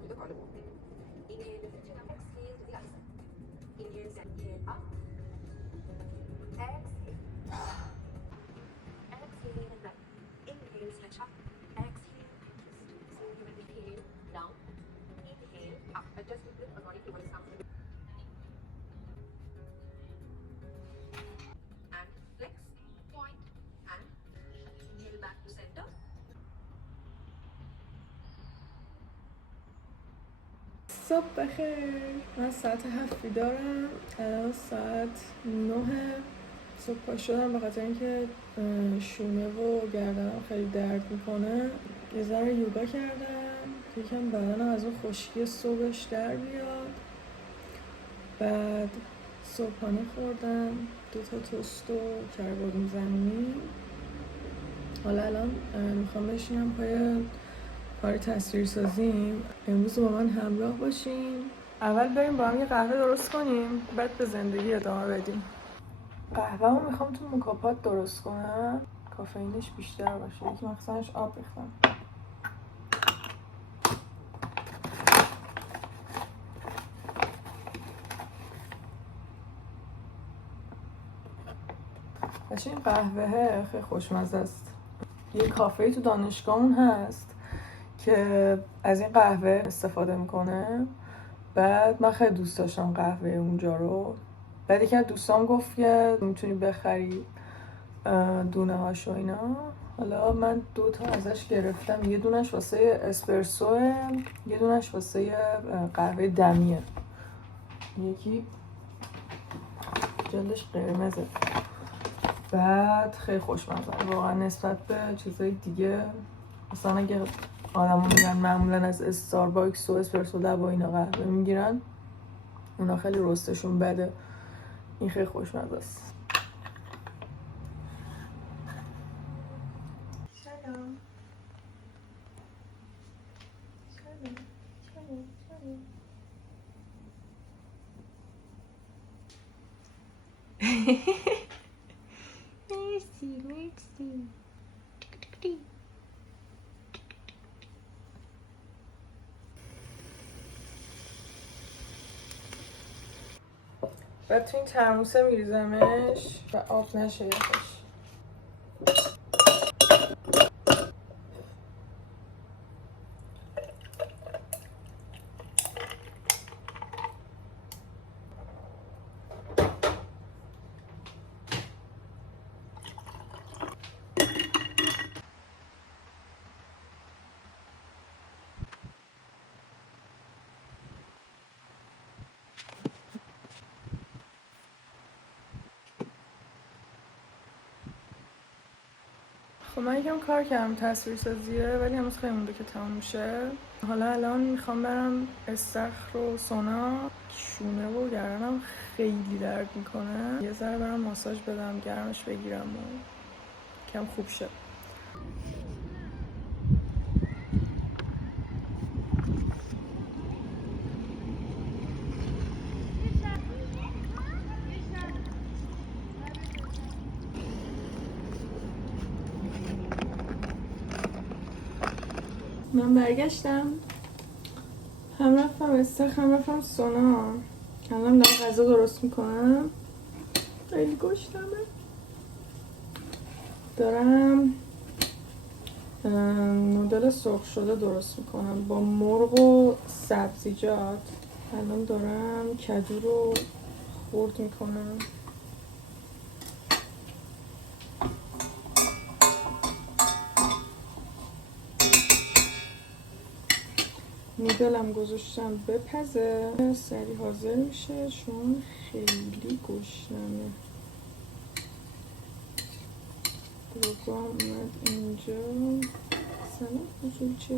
through the collarbone. Inhale, lifting up, exhale to the other side. Inhale, inhale up. Exhale. Exhale and right. Inhale, stretch up. Exhale, twist. So you will inhale down. Inhale up. Adjust the grip according to what is comfortable. And flex, point, and inhale back to center. صبح بخیر. من ساعت 7 بیدارم. الان ساعت 9 صبح پا شدم به خاطر اینکه شونه و گردنم خیلی درد میکنه. یه ذره یوگا کردم که یکم بدنم از اون خشکی صبحش در بیاد. بعد صبحانه خوردم، 2 تا توست و کربوهیدرات زمینی. حالا الان میخوام بشینم پای کار تصویرسازیم. امروز با من همراه باشین. اول بریم با هم یه قهوه درست کنیم، بعد به زندگی ادامه بدیم. قهوه رو میخوام تو موکاپات درست کنم، کافئینش بیشتر باشه. یکی مخصوصاًش آب ریختم. باشه. این قهوه خیلی خوشمزه است. یه کافه تو دانشگاهمون هست که از این قهوه استفاده میکنه. بعد من خیلی دوست داشتم قهوه اونجا رو. بعد یکی از دوستام گفت که میتونی بخری دونه هاشو اینا. حالا من 2 تا ازش گرفتم. یه دونش واسه اسپرسوه، یه دونش واسه قهوه دمیه. یکی جلدش قرمزه. بعد خیلی خوشمزه واقعا نسبت به چیزای دیگه. مثلا اگه آدم‌ها میگن معمولا از استارباکس و اسپرسو لب و اینا قهوه میگیرن، اونا خیلی رستشون بده. این خیلی خوشمزه است. سلام. مرسی. بعد تو این ترموسه میریزمش و آب نشه یخش. خب من یکم کار کردم تصویرسازیه، ولی هنوز خیلی مونده که تمام میشه. حالا الان میخوام برم استخر و سونا. شونه و گردنم خیلی درد میکنه. یه ذره برم ماساژ بدم، گرمش بگیرم و کم خوب شه. من برگشتم. هم رفتم استخر، هم رفتم سونا. الان دارم غذا درست میکنم. خیلی گشنمه. دارم نودل سرخ شده درست میکنم با مرغ و سبزیجات. الان دارم کدو رو خرد میکنم. نودلم گذاشتم بپزه، سریع حاضر میشه چون خیلی گشنمه. روگا اومد اینجا. سلام بزرچه.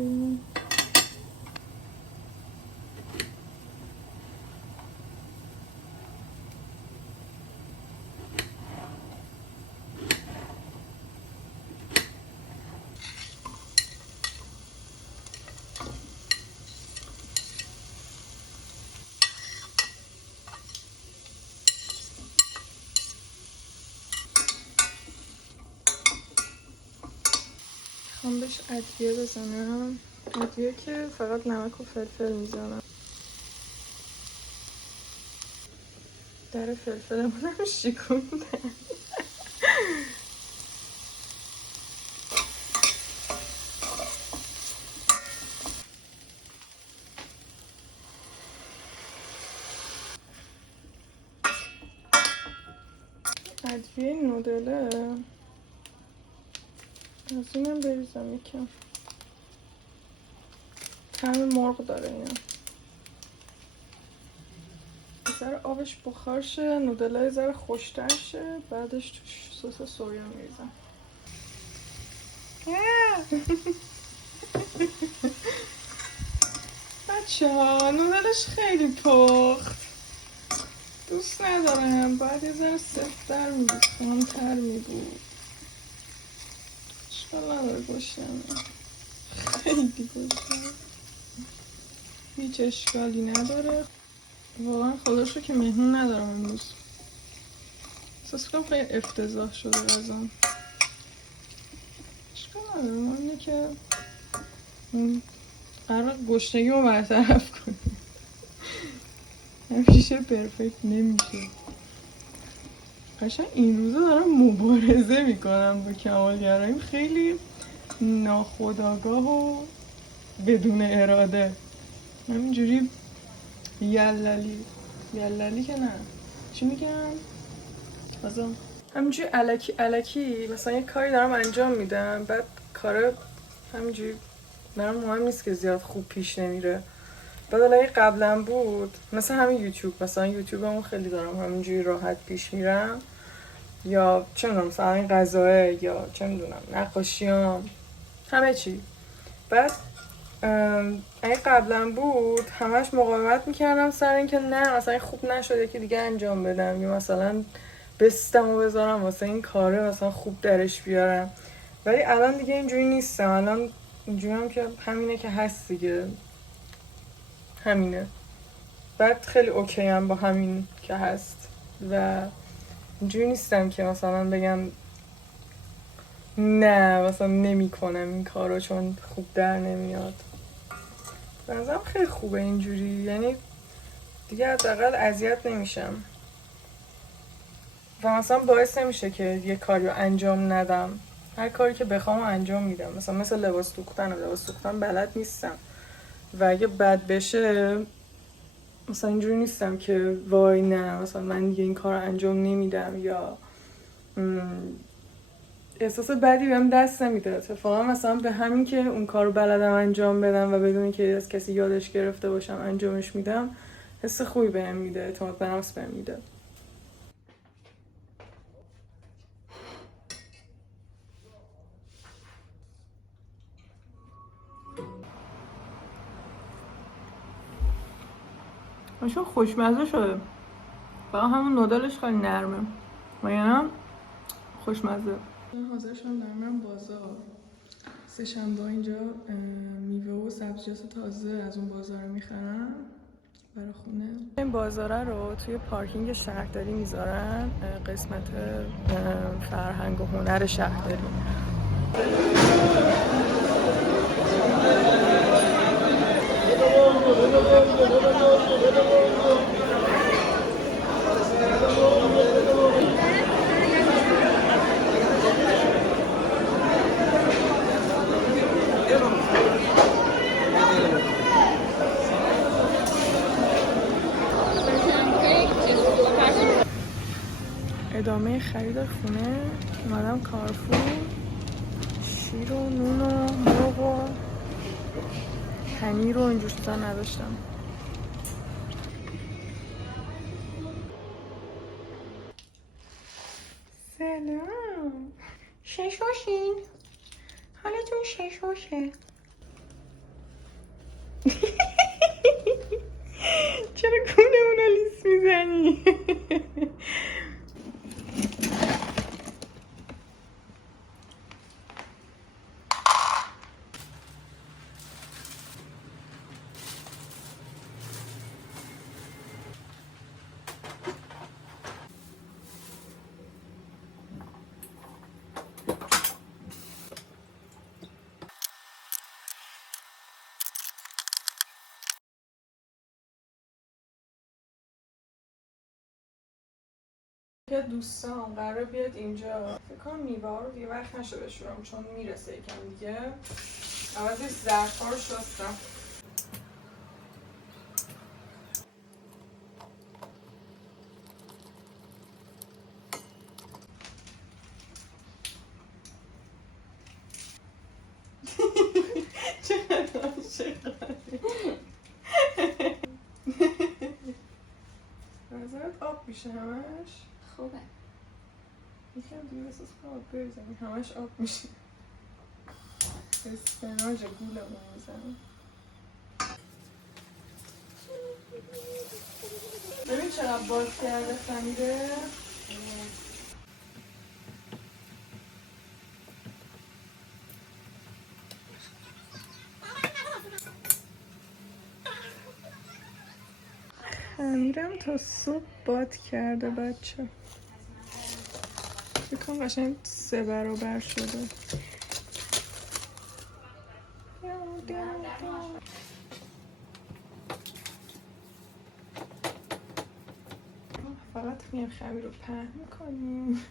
میخوام بهش ادویه بزنم. ادویه که فقط نمک و فلفل میزنم. در فلفلمون هم شکوندن. ادویه نودله از اینم بریزم یکم. طعم مرغ داره اینا. ذره آبش بخار شه، نودلای ذره خوشتر شه، بعدش توش سس سویا میریزم. بچه ها نودلش خیلی پخت، دوست ندارم. باید یه ذره سفت‌تر میبود، خام‌تر میبود. اشکال نداره گوشتم، خیلی گوشتم، هیچ اشکالی نداره. واقعا خدا رو که مهمون ندارم امروز. احساس کنم خیلی افتضاح شده غذام. اشکال نداره، اینه که قرار گشنگی رو برطرف کنیم. همیشه پرفکت نمیشه. قشنگ این روزا دارم مبارزه میکنم با کمالگراییم، خیلی ناخودآگاه و بدون اراده. همینجوری یللی که نه، چی میگم؟ بازم همینجوری الکی مثلا یه کاری دارم انجام میدم، بعد کار همینجوری برام مهم نیست که زیاد خوب پیش نمیره. بعد اگه قبلا بود مثلا همین یوتیوب، مثلا یوتیوبمو خیلی دارم همینجوری راحت پیش میرم، یا چه میدونم مثلا این غذاه، یا چه میدونم نقاشیام، همه چی. بعد اگه قبلا بود همش مقاومت میکردم سر این که نه مثلا خوب نشده که دیگه انجام بدم، یا مثلا بستم و بذارم واسه این کاره مثلا خوب درش بیارم. ولی الان دیگه اینجوری نیستم. الان اینجوری هم که همینه که هست دیگه، همینه. بعد خیلی اوکی هم با همین که هست و اینجوری نیستم که مثلا بگم نه مثلا نمی کنم این کارو چون خوب در نمیاد. بنظرم خیلی خوبه اینجوری، یعنی دیگه حداقل اذیت نمیشم و مثلا باعث نمیشه که یه کاری رو انجام ندم. هر کاری که بخوام انجام میدم. مثل لباس دوختن بلد نیستم و اگه بد بشه مثلا اینجوری نیستم که وای نه مثلا من دیگه این کار رو انجام نمیدم، یا احساس بدی بهم دست نمیده. اتفاقا مثلا به همین که اون کار رو بلدم انجام بدم و بدون که از کسی یادش گرفته باشم انجامش میدم، حس خوبی بهم میده، اعتماد به نفس بهم میده. چون خوشمزه شده، فقط همون نودلش خیلی نرمه و یعنی خوشمزه. من حاضر شدم دارم میرم بازار. سه شنبه اینجا میوه و سبزیجات تازه از اون بازار میخرم برای خونه. این بازاره رو توی پارکینگ شهرداری میذارن، قسمت فرهنگ و هنر شهرداری. ادامه خرید خونه اومدم کارفور. شیر و نون و مرغ و پنیر و اینجور چیزا نداشتم. سلام، ششوشین، حالتون ششوشه؟ چرا کونه اونو لیس میزنی؟ که دوستان قرار بیاد اینجا. فکر کنم میوه ها رو دیگه وقت نشه بشورم چون میرسه یکم دیگه. عوضش ظرفا رو شستم. چقدر نظرت آب میشه همش؟ خوبه. یکم دیگه احساس کنم آب بریزم همش آب میشه. اسفناج گولمون میزنم. ببین چقدر باز کرده خمیده. خمیرم تا صبح باد کرده بچه. فکر کنم قشنگ 3 برابر شده. فقط میام خمیر رو پهن میکنیم.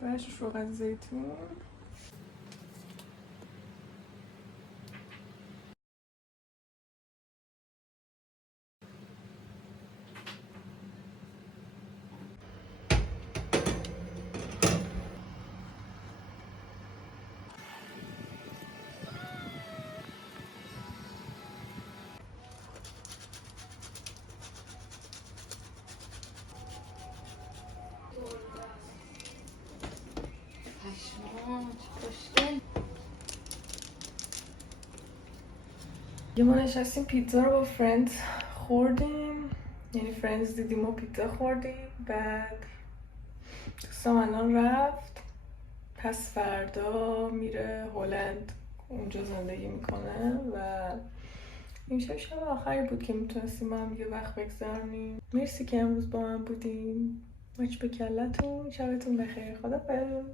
برش روغن زیتون. یه ما نشستیم پیتزا رو با فرندز خوردیم، یعنی فرندز دیدیم و پیتزا خوردیم. بعد دوستم الان رفت، پس فردا میره هلند، اونجا زندگی میکنه و این شب آخری بود که میتونستیم با هم یه وقت بگذارنیم. مرسی که امروز با من بودیم. مچ به کلتون، شبتون بخیر، خدافظ.